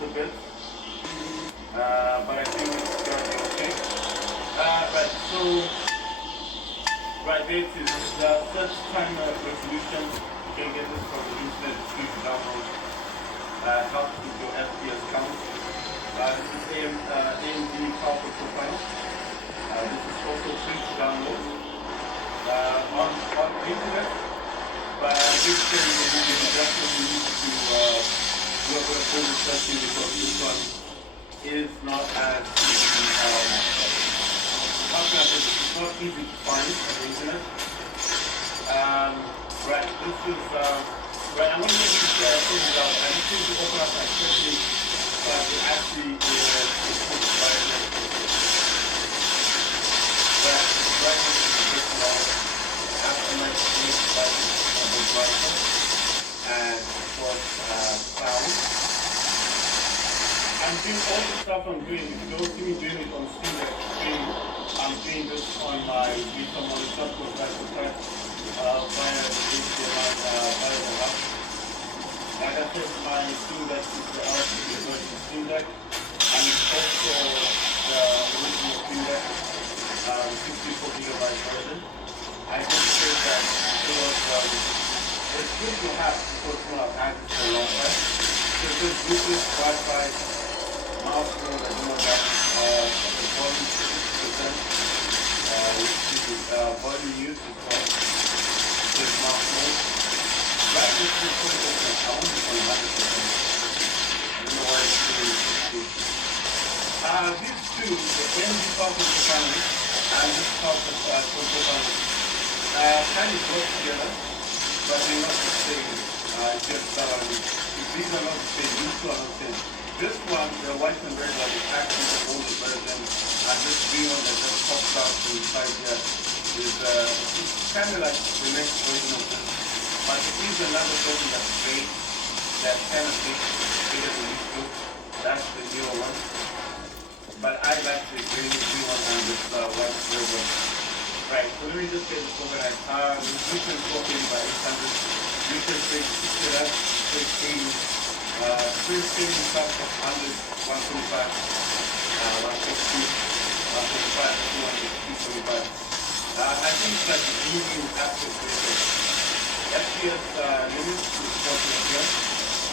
a bit, but I think it's going to be okay. Right, so right there it is. The search time resolution, you can get this from the internet, it's free to download. Helps with your FPS count. This is AMD Power Profile. This is also free to download on the internet. But this thing you definitely need to work with a full discussion because this one is not as easy. How can I put this? It's not easy to find on the internet. Right, this is right. I'm going to get these things out. I just need to open up my checklist so I can actually put environment. Right, right, this is a bit long. After my checklist, and of course sound. I'm doing all the stuff I'm doing. If you don't see me doing it on Steam Deck screen, I'm doing this on my Vita monitor because that's the type via the HDMI via the hub. Like I said, my Steam Deck is the LCD version Steam Deck, and it's also the original Steam Deck 64GB version. I just said that it was it's good to have because I've had this for a long time. So this Bluetooth, Wi-Fi, mouse mode, I know that the volume 60%, which is volume use is called this mouse mode. Right, this is also the sound on 100%. I don't know why it's doing 60. These two, the NG Power Profile and this Power Profile, kind of work together. But they're not the same. Just these are not the same. These two are not the same. This one, the white and red one, is actually the older version, and this green one that just pops out to the side here is it's kind of like the next version of this. But there is another version that's great, that's kind of bigger than these two. That's the newer one. But I like the green one and this white and red one. Right, so let me just get this organized. We can go in by 800. We can take 60 left, take 80. Free streaming stuff of 100, 125, 160, 125, 200, 225. I think it's like the medium aspect ratio. FPS limits to 40 FPS.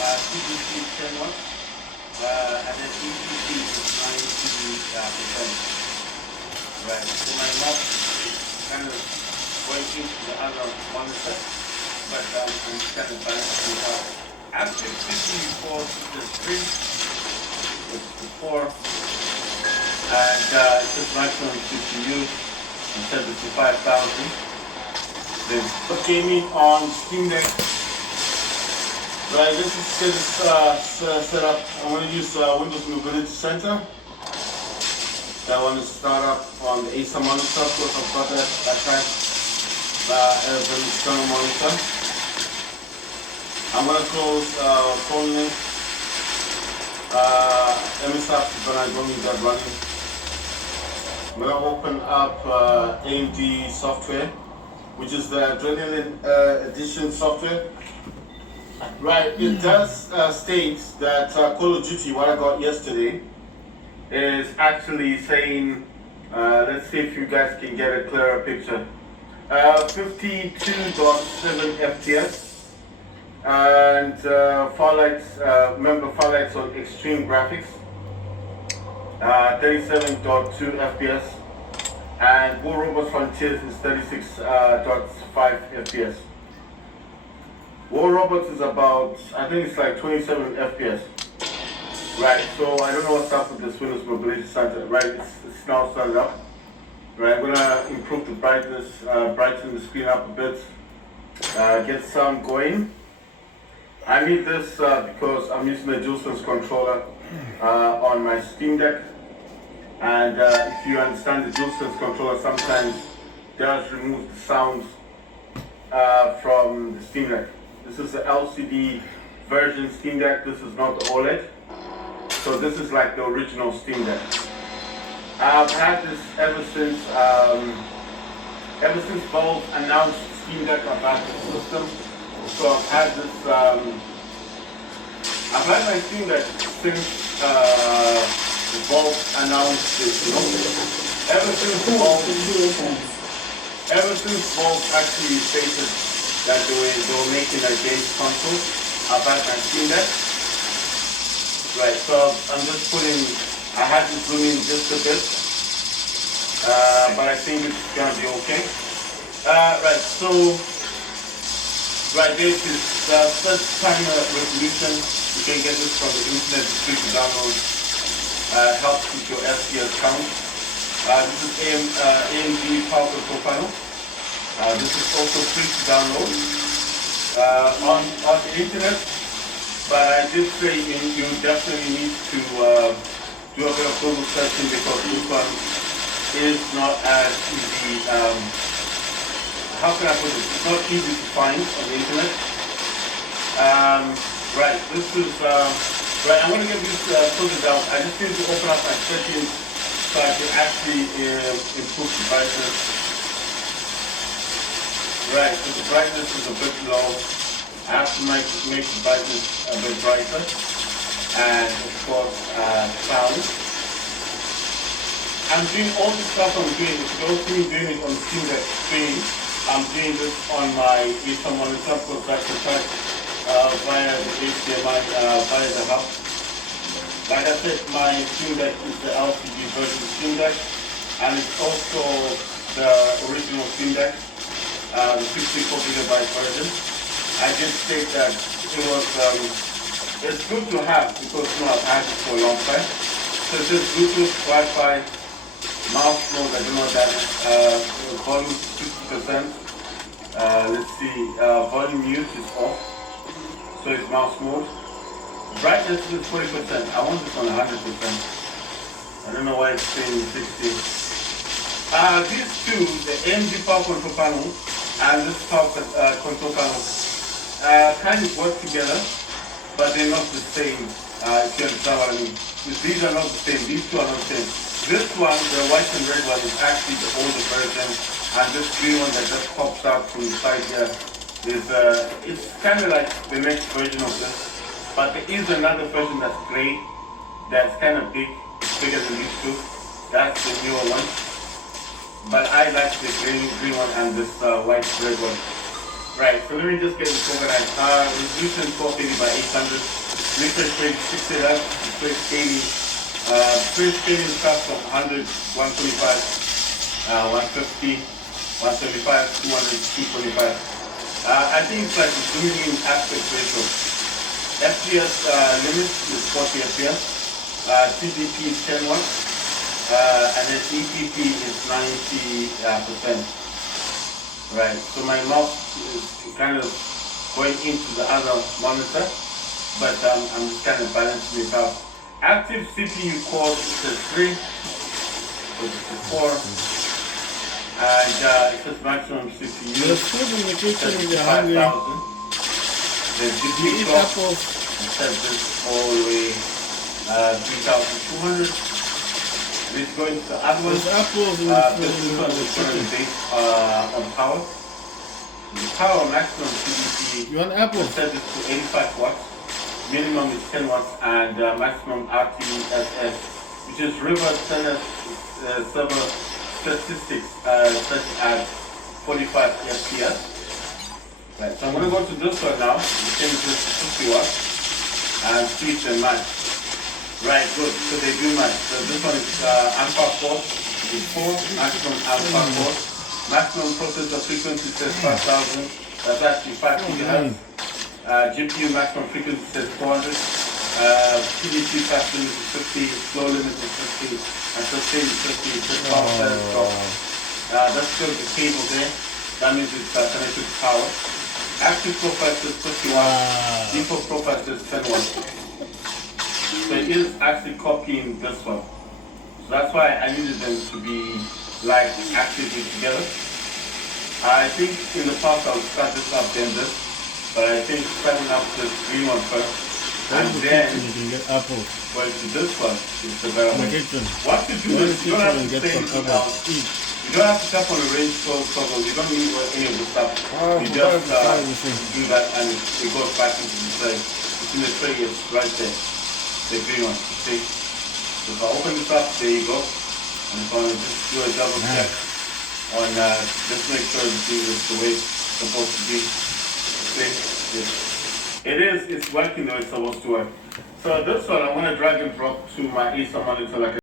CDC 10 watts. And then ECC is 90%. Right, so my mouse kind of going into the other monitor, but I'm kind of balancing it out. After CPU for the 3, it's the 4, and it's a maximum CPU instead of 5,000. Then put gaming on Steam Deck. Right, this is set up. I'm going to use Windows Mobility Center. That one is start up on the Acer monitor, of course I've got that as an external monitor. I'm going to close phone link. MS Apps, but I don't need that running. I'm going to open up AMD software, which is the Adrenaline Edition software. Right, it does state that Call of Duty, what I got yesterday, is actually saying, let's see if you guys can get a clearer picture. 52.7 FPS and Farlight's on extreme graphics, 37.2 FPS, and War Robots Frontiers is 36.5 FPS. War Robots is about, I think it's like 27 FPS. Right, so I don't know what's up with this Windows Mobility Center. Right, it's now started up. Right, I'm gonna improve the brightness, brighten the screen up a bit, get sound going. I need this because I'm using the DualSense controller on my Steam Deck. And if you understand the DualSense controller, sometimes does remove the sound from the Steam Deck. This is the LCD version Steam Deck. This is not the OLED. So this is like the original Steam Deck. I've had this ever since Valve announced Steam Deck. I've had the system. So I've had this. I've had my Steam Deck since Valve announced this, you know, ever since Valve, ever since Valve actually stated that they were making a game console about my Steam Deck. Right, so I'm just putting, I had to zoom in just a bit, but I think it's gonna be okay. Right, so, right, this is such kind of resolution. You can get this from the internet, it's free to download. Helps with your FPS count. This is AMD Power Control Panel. This is also free to download on the internet. But I did say you definitely need to do a bit of Google searching because this one is not as easy. How can I put it? It's not easy to find on the internet. Right, this is right. I'm going to get this sorted out. I just need to open up my settings so I can actually improve the brightness. Right, so the brightness is a bit low. I have to make the brightness a bit brighter, and of course sound. I'm doing all the stuff I'm doing. If you don't see me doing it on Steam Deck stream, I'm doing this on my Ether monitor because I can track via the HDMI via the hub. Like I said, my Steam Deck is the LCD version Steam Deck, and it's also the original Steam Deck, the 64GB version. I did state that it was, it's good to have because you know, I've had it for a long time. So it says Bluetooth, Wi-Fi, mouse mode, I don't know what that is, volume 50%. Let's see, volume mute is off, so it's mouse mode. Brightness is 40%, I want this on 100%. I don't know why it's saying 60. These two, the AMD Power Control Panel and this Power Control Panel, kind of work together, but they're not the same, if you understand what I mean. These are not the same, these two are not the same. This one, the white and red one, is actually the older version, and this green one that just pops out from the side here is, it's kind of like the next version of this, but there is another version that's grey, that's kind of big, bigger than these two. That's the newer one, but I like the green one and this white red one. Right, so let me just get this organized. Resolution 1280 by 800, refresh rate 60 Hz, refresh scaling. Refresh scaling starts from 100, 125, 150, 175, 200, 225. I think it's like the zooming in aspect ratio. FPS limit is 40 FPS, TDP is 10 watts, and then EPP is 90%. Right, so my mouse is kind of going into the other monitor, but I'm just kind of balancing it out. Active CPU core is a 3, which is a 4, and it says maximum CPU. There's food in the kitchen if you're hungry. 5,000. The GPU eat core, apples. it says this all the way 3,200. Let's go into the other one. There's apples in This one is going to be based on power. The power maximum CDP You want apples? set this to 85 watts. Minimum is 10 watts, and maximum RTSS, which is reverse server statistics, such as 45 FPS. Right, so I'm going to go to this one now. We change this to 50 watts and see if they match. Right, good. So they do match. So this one is Ampere force is 4, maximum Ampere force. Maximum processor frequency says 5,000. That's actually 5 gigahertz. GPU maximum frequency says 400. PDP fast limit is 50. Slow limit is 50. And sustain is 50. It says power status drop. That's still the cable there. That means it's connected to power. Active profile says 50 watts. Default profile says 10 watts. So it is actually copying this one. So that's why I needed them to be like actively together. I think in the past I would start this up then this, but I think starting up this green one first, and then you can get apples. well to this one is the better In the one. kitchen. What to do is you don't have to get say some anything apples. else. You don't have to tap on the range toggle. You don't need any of the stuff. Oh, You I just forgot this thing. do that and it goes back into the tray. It's in the tray, it's right there. the green one. See? So if I open this up, there you go. And if I just do a double check on just make sure this is the way it's supposed to be. See? It's working the way it's supposed to work. So this one I'm gonna drag and drop to my ESA monitor like